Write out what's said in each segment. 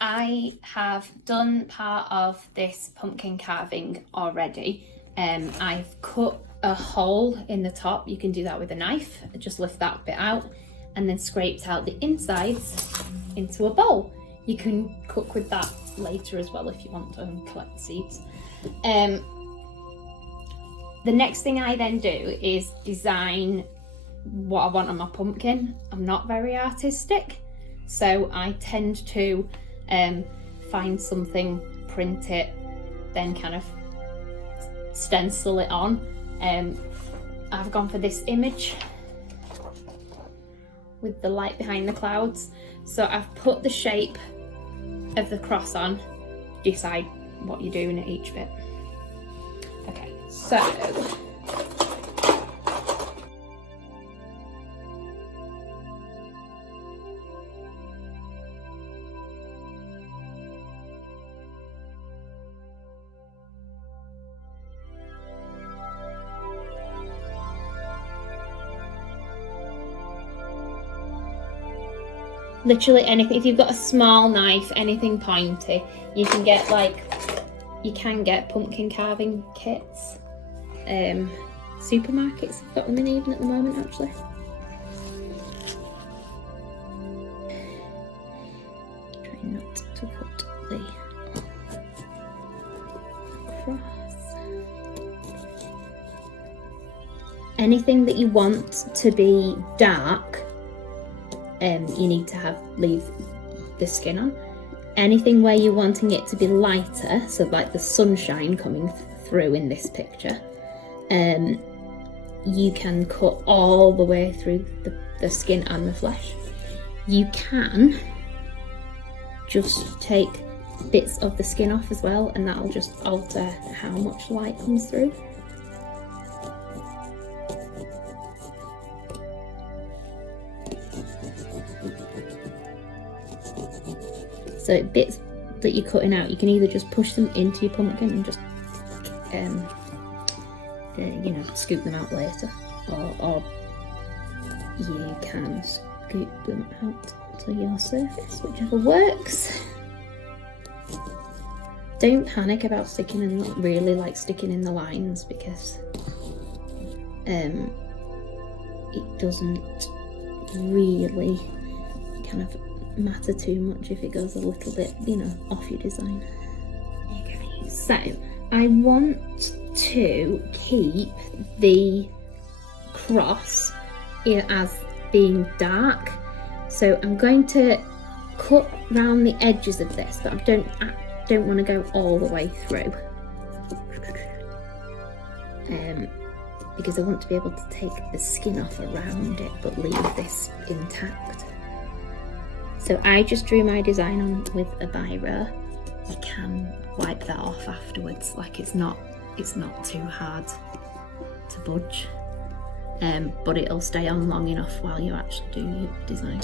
I have done part of this pumpkin carving already. I've cut a hole in the top. You can do that with a knife. Just lift that bit out and then scraped out the insides into a bowl. You can cook with that later as well if you want to and collect the seeds. The next thing I then do is design what I want on my pumpkin. I'm not very artistic, so I tend to find something, print it, then kind of stencil it on. I've gone for this image with the light behind the clouds. So I've put the shape of the cross on, decide what you're doing at each bit. Okay, so literally anything. If you've got a small knife, anything pointy, you can get pumpkin carving kits. Supermarkets have got them in even at the moment, actually. Try not to put the cross. Anything that you want to be dark, you need to leave the skin on. Anything where you're wanting it to be lighter, so like the sunshine coming through in this picture, you can cut all the way through the skin and the flesh. You can just take bits of the skin off as well, and that'll just alter how much light comes through. So bits that you're cutting out, you can either just push them into your pumpkin and just, scoop them out later, or you can scoop them out onto your surface, whichever works. Don't panic about sticking in the lines, because it doesn't really kind of matter too much if it goes a little bit, off your design. Okay, so I want to keep the cross as being dark, so I'm going to cut round the edges of this, but I don't want to go all the way through, because I want to be able to take the skin off around it but leave this intact. So I just drew my design on with a biro. You can wipe that off afterwards, like it's not too hard to budge, but it'll stay on long enough while you actually do your design.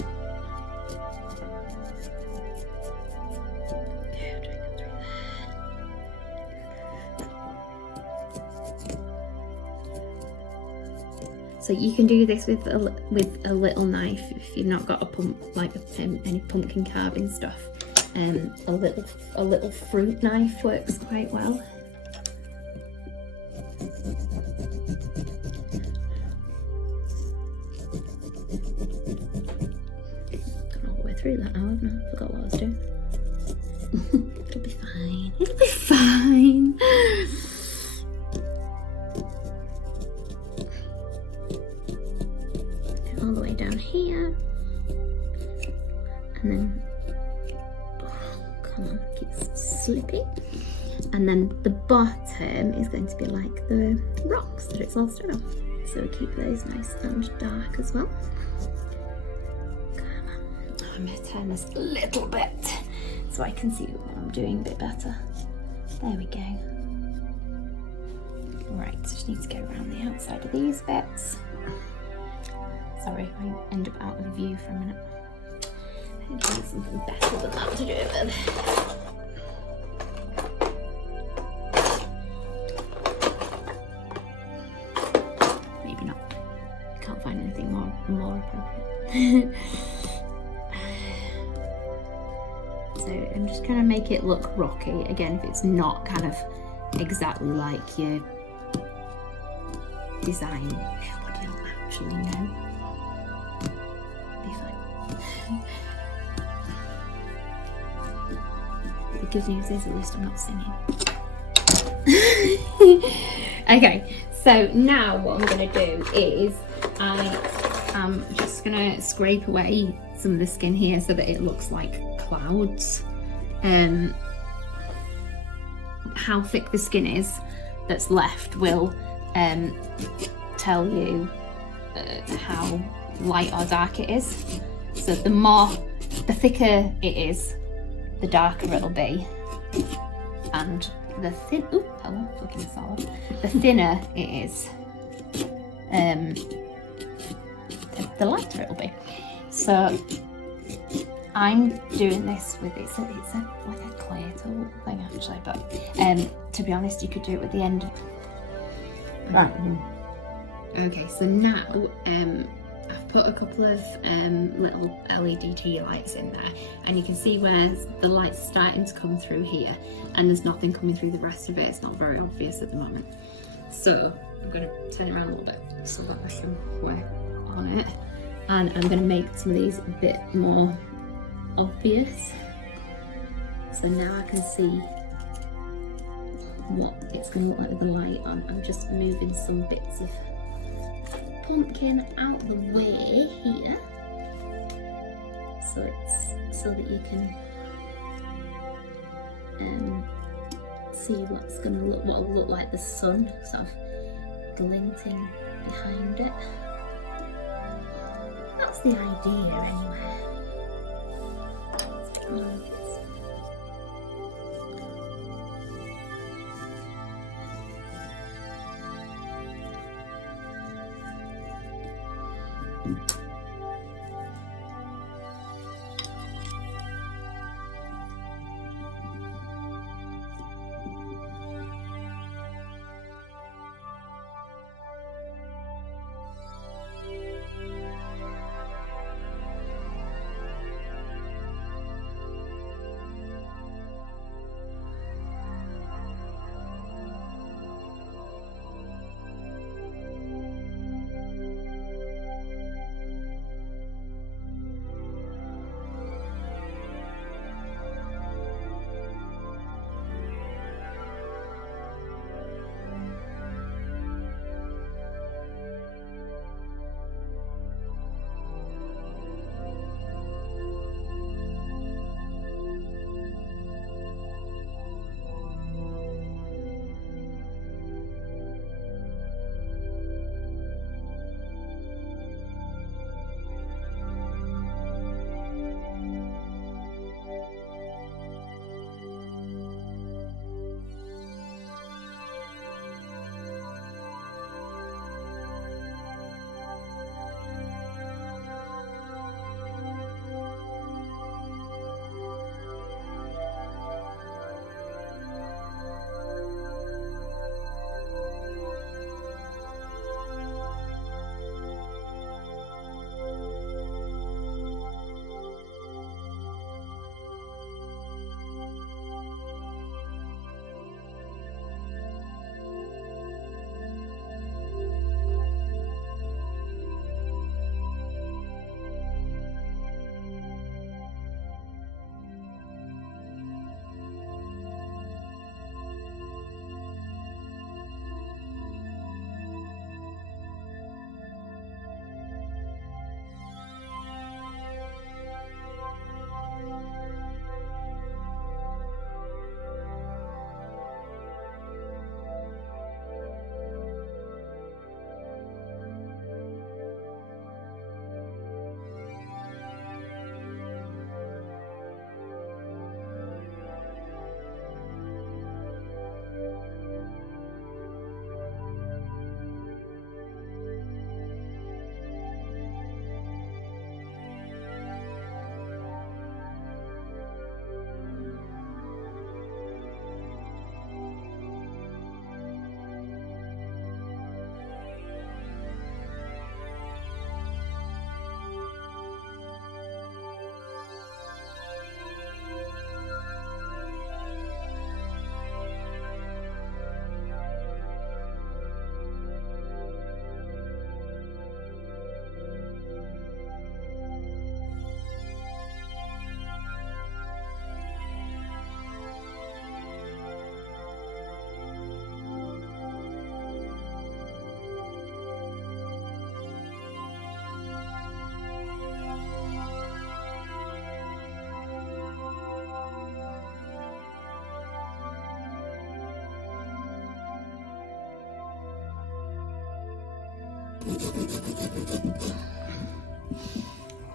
So you can do this with a little knife if you've not got any pumpkin carving stuff. A little fruit knife works quite well. Gone all the way through that now, haven't I? Forgot what I was doing. It'll be fine. It'll be fine. All the way down here, and then come on, keep slipping, and then the bottom is going to be like the rocks that it's all stood on, so we keep those nice and dark as well. Come on, I'm going to turn this a little bit so I can see what I'm doing a bit better. There we go. Right, so just need to go around the outside of these bits. Sorry, I end up out of view for a minute. I think I need something better than that to do it with. Maybe not. I can't find anything more appropriate. So I'm just trying to make it look rocky. Again, if it's not kind of exactly like your design, nobody will actually know. Be fine. The good news is at least I'm not singing. Okay, so now what I'm going to do is I am just going to scrape away some of the skin here so that it looks like clouds. How thick the skin is that's left will tell you how light or dark it is. So the thicker it is, the darker it'll be, and the thinner it is, the lighter it'll be. So I'm doing this with it's like a clay tool thing actually, but to be honest, you could do it with the end. Right. Okay, so now I've put a couple of little LED tea lights in there, and you can see where the light's starting to come through here, and there's nothing coming through the rest of it. It's not very obvious at the moment. So I'm going to turn it around a little bit so that I can work on it, and I'm going to make some of these a bit more obvious. So now I can see what it's going to look like with the light on. I'm just moving some bits of pumpkin out the way here, so that you can see what's going to what will look like the sun sort of glinting behind it. That's the idea anyway.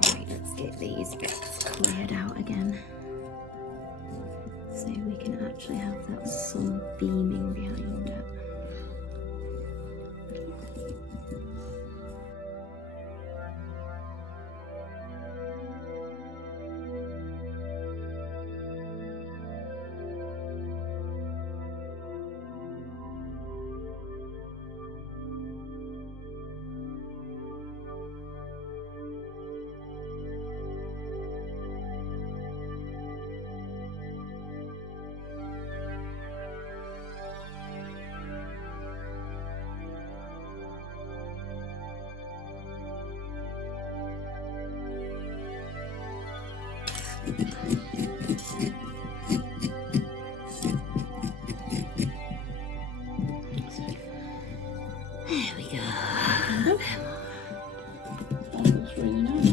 Right, let's get these bits cleared out again. So we can actually have that sun beaming behind it. There we go. That looks really nice.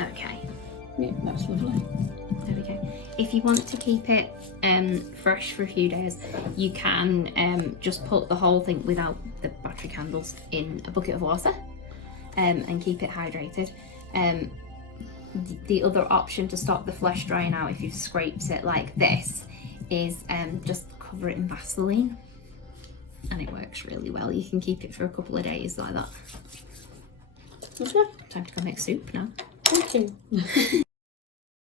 Okay. Yeah, that's lovely. There we go. If you want to keep it fresh for a few days, you can just put the whole thing without the battery candles in a bucket of water and keep it hydrated. The other option to stop the flesh drying out if you've scraped it like this is just cover it in Vaseline, and it works really well. You can keep it for a couple of days like that. Okay. Time to go make soup now. Thank you.